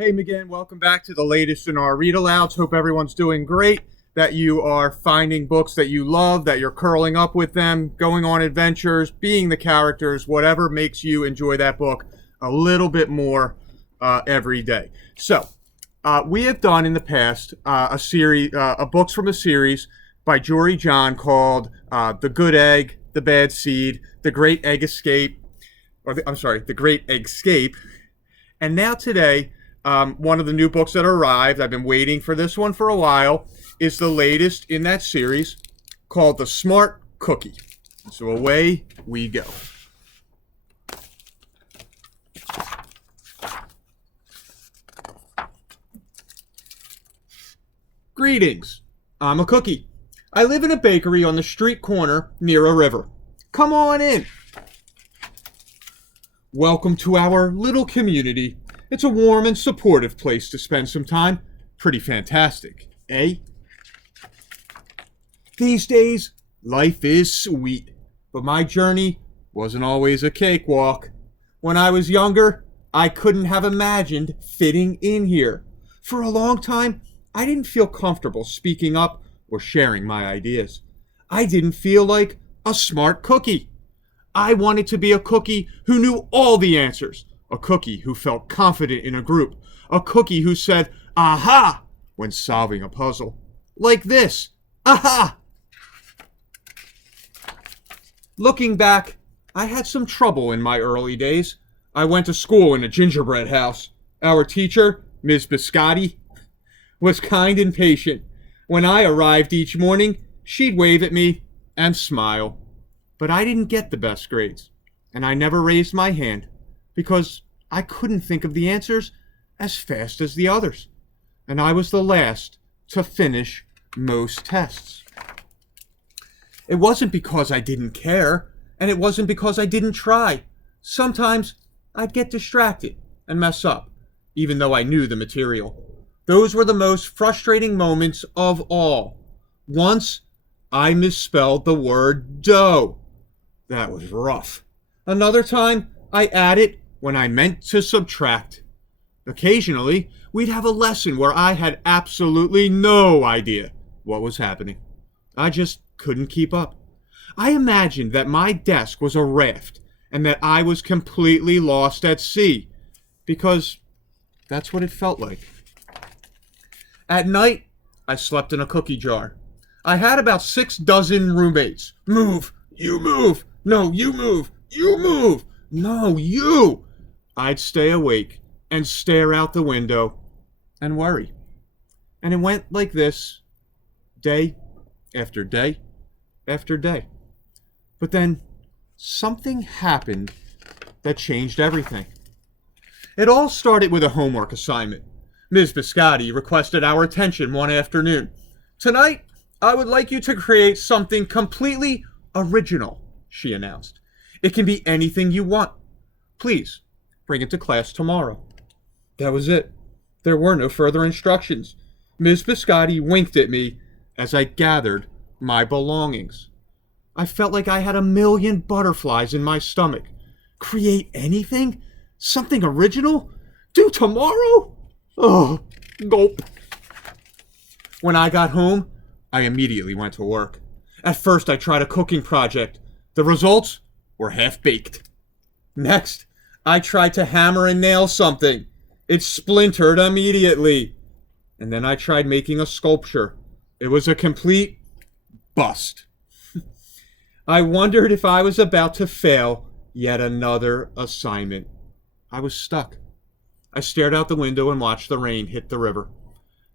Hey, again, welcome back to the latest in our read alouds. Hope everyone's doing great, that you are finding books that you love, that you're curling up with them, going on adventures, being the characters, whatever makes you enjoy that book a little bit more every day. So, we have done in the past a series, books from a series by Jory John called The Good Egg, The Bad Seed, The Great Egg Escape, The Great Eggscape. And now today, one of the new books that arrived, I've been waiting for this one for a while, is the latest in that series called The Smart Cookie. So away we go. Greetings. I'm a cookie. I live in a bakery on the street corner near a river. Come on in. Welcome to our little community. It's a warm and supportive place to spend some time. Pretty fantastic, eh? These days, life is sweet, but my journey wasn't always a cakewalk. When I was younger, I couldn't have imagined fitting in here. For a long time, I didn't feel comfortable speaking up or sharing my ideas. I didn't feel like a smart cookie. I wanted to be a cookie who knew all the answers, a cookie who felt confident in a group, a cookie who said, aha, when solving a puzzle. Like this, aha! Looking back, I had some trouble in my early days. I went to school in a gingerbread house. Our teacher, Ms. Biscotti, was kind and patient. When I arrived each morning, she'd wave at me and smile. But I didn't get the best grades, and I never raised my hand because I couldn't think of the answers as fast as the others, and I was the last to finish most tests. It wasn't because I didn't care, and it wasn't because I didn't try. Sometimes I'd get distracted and mess up, even though I knew the material. Those were the most frustrating moments of all. Once, I misspelled the word dough. That was rough. Another time, I added when I meant to subtract. Occasionally, we'd have a lesson where I had absolutely no idea what was happening. I just couldn't keep up. I imagined that my desk was a raft and that I was completely lost at sea, because that's what it felt like. At night, I slept in a cookie jar. I had about 6 dozen roommates. Move, you move. No, you move. You move. No, you. I'd stay awake and stare out the window and worry. And it went like this, day after day after day. But then something happened that changed everything. It all started with a homework assignment. Ms. Biscotti requested our attention one afternoon. Tonight, I would like you to create something completely original, she announced. It can be anything you want. Please, bring it to class tomorrow. That was it. There were no further instructions. Ms. Biscotti winked at me as I gathered my belongings. I felt like I had a million butterflies in my stomach. Create anything? Something original? Due tomorrow? Oh, gulp. When I got home, I immediately went to work. At first, I tried a cooking project. The results were half-baked. Next, I tried to hammer and nail something. It splintered immediately. And then I tried making a sculpture. It was a complete bust. I wondered if I was about to fail yet another assignment. I was stuck. I stared out the window and watched the rain hit the river.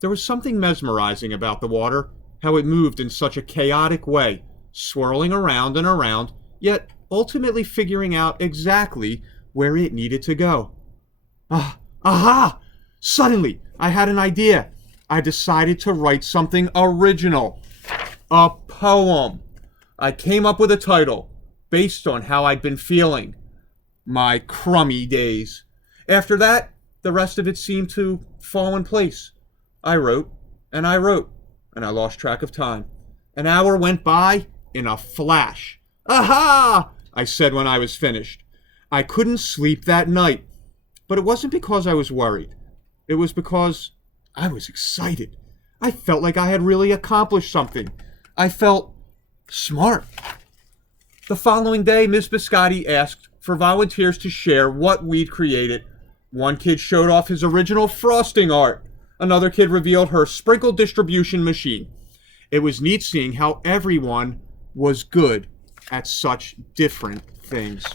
There was something mesmerizing about the water, how it moved in such a chaotic way, swirling around and around, yet ultimately figuring out exactly where it needed to go. Aha! Suddenly, I had an idea. I decided to write something original. A poem. I came up with a title based on how I'd been feeling. My crummy days. After that, the rest of it seemed to fall in place. I wrote, and I wrote, and I lost track of time. An hour went by in a flash. Aha! I said when I was finished. I couldn't sleep that night, but it wasn't because I was worried. It was because I was excited. I felt like I had really accomplished something. I felt smart. The following day, Ms. Biscotti asked for volunteers to share what we'd created. One kid showed off his original frosting art. Another kid revealed her sprinkle distribution machine. It was neat seeing how everyone was good at such different things.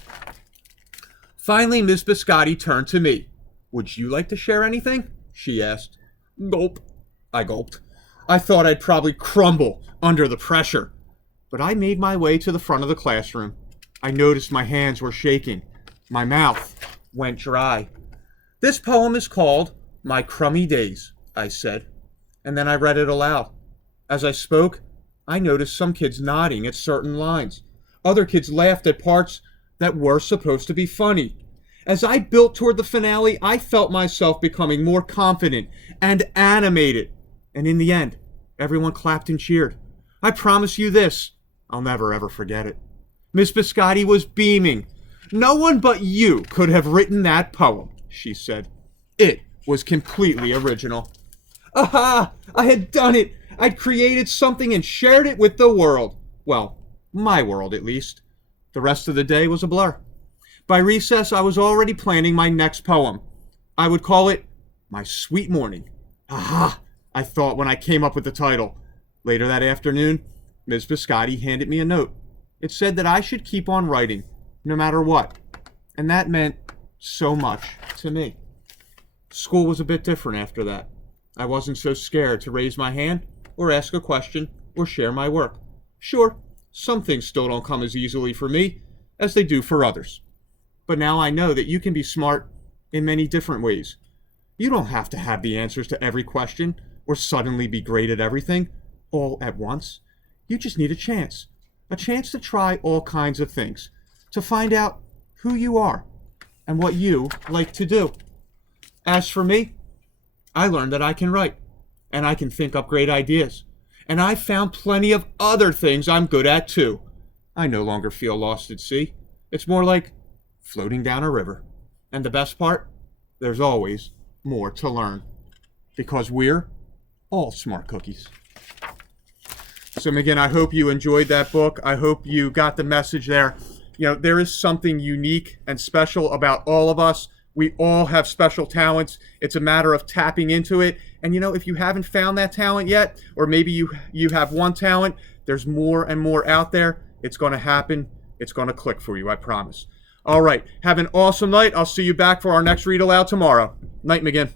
Finally, Ms. Biscotti turned to me. "Would you like to share anything?" she asked. Gulp. I gulped. I thought I'd probably crumble under the pressure. But I made my way to the front of the classroom. I noticed my hands were shaking. My mouth went dry. "This poem is called My Crummy Days," I said, and then I read it aloud. As I spoke, I noticed some kids nodding at certain lines. Other kids laughed at parts that were supposed to be funny. As I built toward the finale, I felt myself becoming more confident and animated. And in the end, everyone clapped and cheered. I promise you this, I'll never ever forget it. Miss Biscotti was beaming. "No one but you could have written that poem," she said. "It was completely original." Aha! I had done it! I'd created something and shared it with the world. Well, my world at least. The rest of the day was a blur. By recess, I was already planning my next poem. I would call it My Sweet Morning. Aha! I thought when I came up with the title. Later that afternoon, Ms. Biscotti handed me a note. It said that I should keep on writing, no matter what. And that meant so much to me. School was a bit different after that. I wasn't so scared to raise my hand or ask a question or share my work. Sure, some things still don't come as easily for me as they do for others. But now I know that you can be smart in many different ways. You don't have to have the answers to every question or suddenly be great at everything all at once. You just need a chance to try all kinds of things, to find out who you are and what you like to do. As for me, I learned that I can write, and I can think up great ideas, and I've found plenty of other things I'm good at too. I no longer feel lost at sea. It's more like floating down a river. And the best part, there's always more to learn, because we're all smart cookies. So again, I hope you enjoyed that book. I hope you got the message there. You know, there is something unique and special about all of us. We all have special talents. It's a matter of tapping into it. And you know, if you haven't found that talent yet, or maybe you have one talent, there's more and more out there. It's going to happen. It's going to click for you, I promise. All right. Have an awesome night. I'll see you back for our next read aloud tomorrow. Night, McGinn.